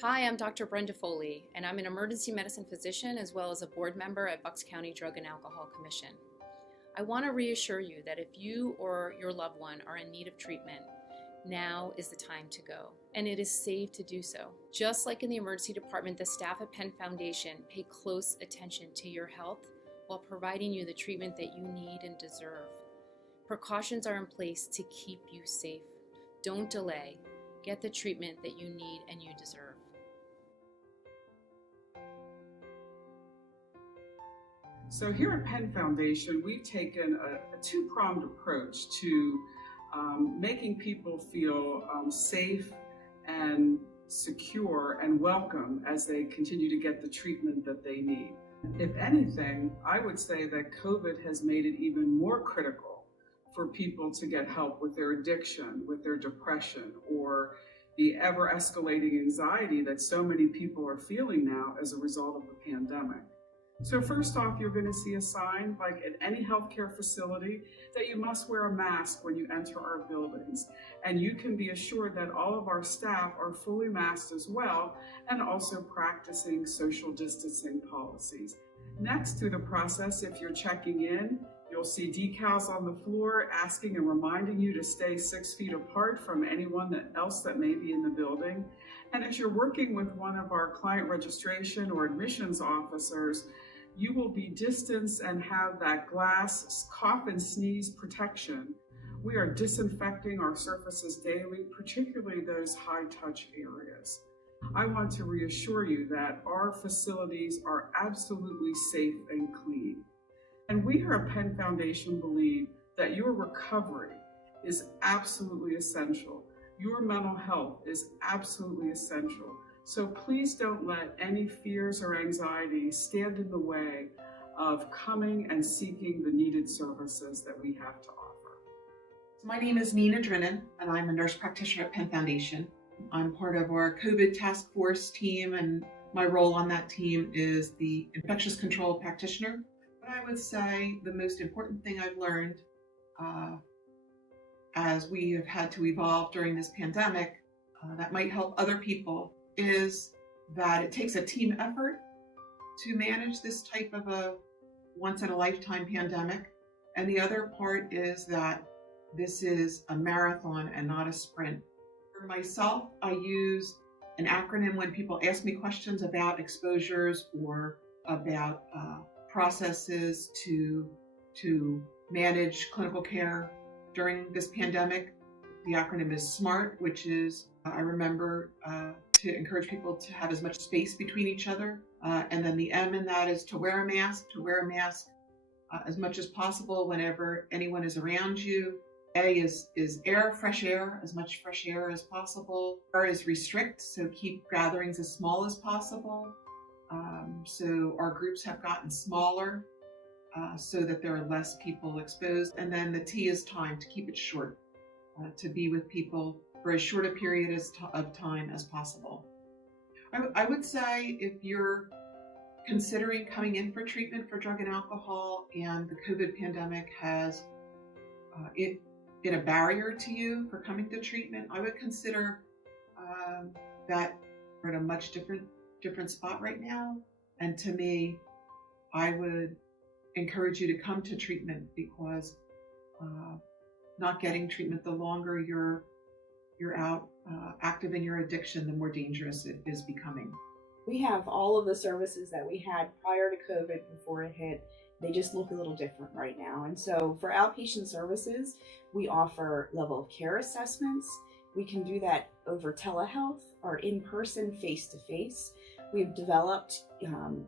Hi, I'm Dr. Brenda Foley, and I'm an emergency medicine physician as well as a board member at Bucks County Drug and Alcohol Commission. I want to reassure you that if you or your loved one are in need of treatment, now is the time to go, and it is safe to do so. Just like in the emergency department, the staff at Penn Foundation pay close attention to your health while providing you the treatment that you need and deserve. Precautions are in place to keep you safe. Don't delay. Get the treatment that you need and you deserve. So here at Penn Foundation, we've taken a two-pronged approach to making people feel safe and secure and welcome as they continue to get the treatment that they need. If anything, I would say that COVID has made it even more critical for people to get help with their addiction, with their depression, or the ever-escalating anxiety that so many people are feeling now as a result of the pandemic. So first off, you're going to see a sign, like at any healthcare facility, that you must wear a mask when you enter our buildings. And you can be assured that all of our staff are fully masked as well, and also practicing social distancing policies. Next, through the process, if you're checking in, you'll see decals on the floor asking and reminding you to stay 6 feet apart from anyone else that may be in the building. And as you're working with one of our client registration or admissions officers, you will be distanced and have that glass cough and sneeze protection. We are disinfecting our surfaces daily, particularly those high-touch areas. I want to reassure you that our facilities are absolutely safe and clean. And we here at Penn Foundation believe that your recovery is absolutely essential. Your mental health is absolutely essential. So please don't let any fears or anxiety stand in the way of coming and seeking the needed services that we have to offer. My name is Nina Drennan, and I'm a nurse practitioner at Penn Foundation. I'm part of our COVID task force team, and my role on that team is the infectious control practitioner. But I would say the most important thing I've learned as we have had to evolve during this pandemic that might help other people is that it takes a team effort to manage this type of a once-in-a-lifetime pandemic. And the other part is that this is a marathon and not a sprint. For myself, I use an acronym when people ask me questions about exposures or about processes to manage clinical care during this pandemic. The acronym is SMART, which is, I remember to encourage people to have as much space between each other. And then the M in that is to wear a mask, as much as possible whenever anyone is around you. A is air, fresh air, as much fresh air as possible. R is restrict, so keep gatherings as small as possible. So our groups have gotten smaller so that there are less people exposed. And then the T is time, to keep it short, to be with people for as short a period of time as possible. I would say if you're considering coming in for treatment for drug and alcohol and the COVID pandemic has been a barrier to you for coming to treatment, I would consider that we're at a much different spot right now. And to me, I would encourage you to come to treatment, because not getting treatment, the longer you're out active in your addiction, the more dangerous it is becoming. We have all of the services that we had prior to COVID before it hit. They just look a little different right now. And so for outpatient services, we offer level of care assessments. We can do that over telehealth or in person, face-to-face. We've developed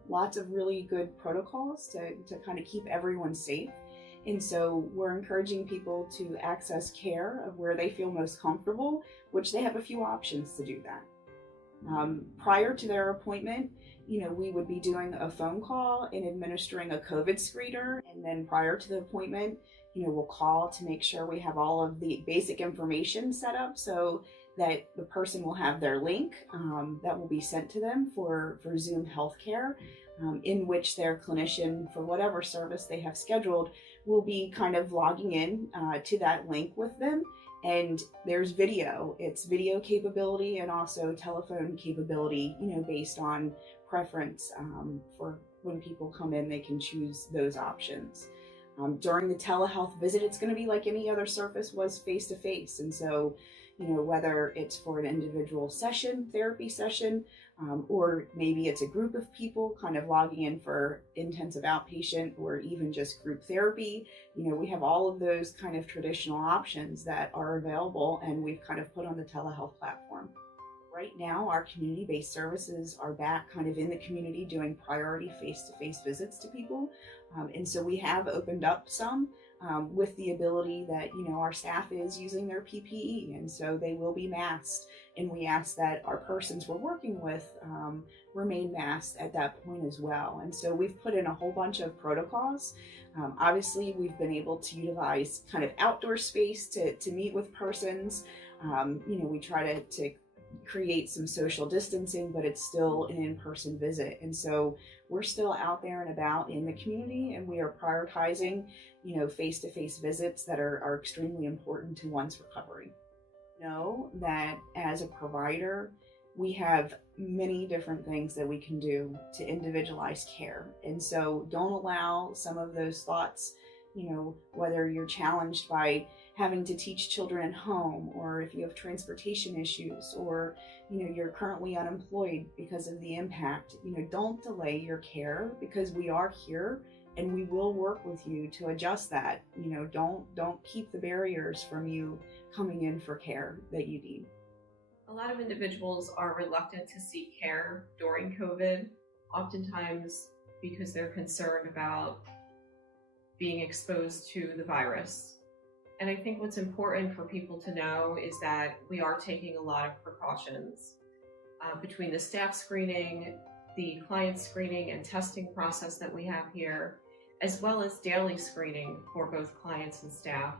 lots of really good protocols to kind of keep everyone safe. And so we're encouraging people to access care of where they feel most comfortable, which they have a few options to do that. Prior to their appointment, we would be doing a phone call and administering a COVID screener. And then prior to the appointment, we'll call to make sure we have all of the basic information set up so that the person will have their link that will be sent to them for Zoom healthcare, in which their clinician, for whatever service they have scheduled, will be kind of logging in to that link with them And there's video. It's video capability and also telephone capability, based on preference. For when people come in, they can choose those options. During the telehealth visit, it's going to be like any other service was face-to-face. And so, whether it's for an individual therapy session, or maybe it's a group of people kind of logging in for intensive outpatient or even just group therapy, we have all of those kind of traditional options that are available, and we've kind of put on the telehealth platform. Right now, our community-based services are back kind of in the community doing priority face-to-face visits to people. And so we have opened up some with the ability that, our staff is using their PPE, and so they will be masked. And we ask that our persons we're working with remain masked at that point as well. And so we've put in a whole bunch of protocols. Obviously, we've been able to utilize kind of outdoor space to meet with persons. We try to create some social distancing, but it's still an in-person visit. And so we're still out there and about in the community, and we are prioritizing, face-to-face visits that are extremely important to one's recovery. Know that as a provider, we have many different things that we can do to individualize care. And so don't allow some of those thoughts, whether you're challenged by having to teach children at home, or if you have transportation issues, or you're currently unemployed because of the impact, don't delay your care, because we are here and we will work with you to adjust that. Don't keep the barriers from you coming in for care that you need. A lot of individuals are reluctant to seek care during COVID, oftentimes because they're concerned about being exposed to the virus. And I think what's important for people to know is that we are taking a lot of precautions between the staff screening, the client screening and testing process that we have here, as well as daily screening for both clients and staff.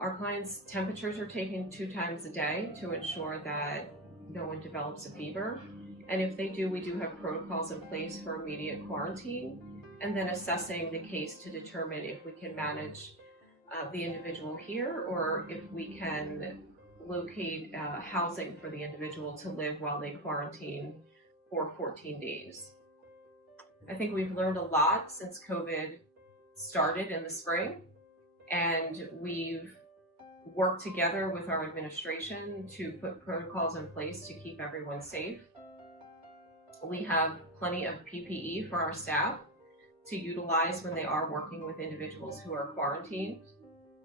Our clients' temperatures are taken 2 times a day to ensure that no one develops a fever. And if they do, we do have protocols in place for immediate quarantine, and then assessing the case to determine if we can manage the individual here, or if we can locate housing for the individual to live while they quarantine for 14 days. I think we've learned a lot since COVID started in the spring, and we've worked together with our administration to put protocols in place to keep everyone safe. We have plenty of PPE for our staff to utilize when they are working with individuals who are quarantined.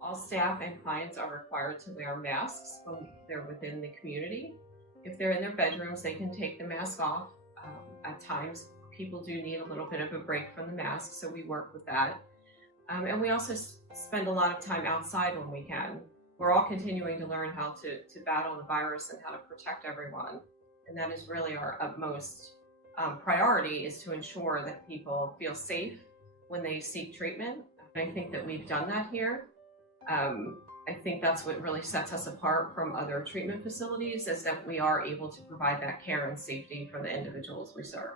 All staff and clients are required to wear masks when they're within the community. If they're in their bedrooms, they can take the mask off. At times, people do need a little bit of a break from the mask, so we work with that. And we also spend a lot of time outside when we can. We're all continuing to learn how to battle the virus and how to protect everyone. And that is really our utmost priority, is to ensure that people feel safe when they seek treatment. And I think that we've done that here. I think that's what really sets us apart from other treatment facilities, is that we are able to provide that care and safety for the individuals we serve.